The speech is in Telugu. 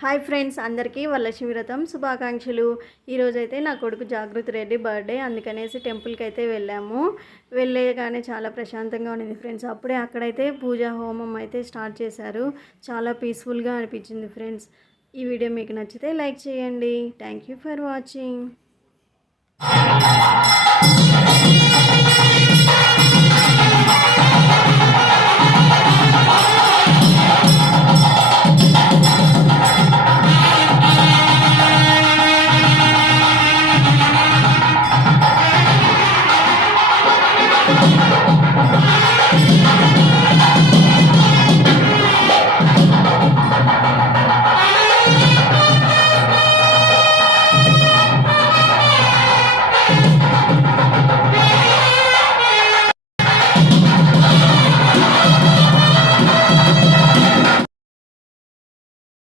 హాయ్ ఫ్రెండ్స్, అందరికీ వరలక్ష్మి వ్రతం శుభాకాంక్షలు. ఈరోజైతే నా కొడుకు జాగృతి రెడ్డి బర్త్డే, అందుకనేసి టెంపుల్కి అయితే వెళ్ళాము. వెళ్ళగానే చాలా ప్రశాంతంగా ఉండింది ఫ్రెండ్స్. అప్పుడే అక్కడైతే పూజా హోమం అయితే స్టార్ట్ చేశారు. చాలా పీస్ఫుల్గా అనిపించింది ఫ్రెండ్స్. ఈ వీడియో మీకు నచ్చితే లైక్ చేయండి. Thank you for watching.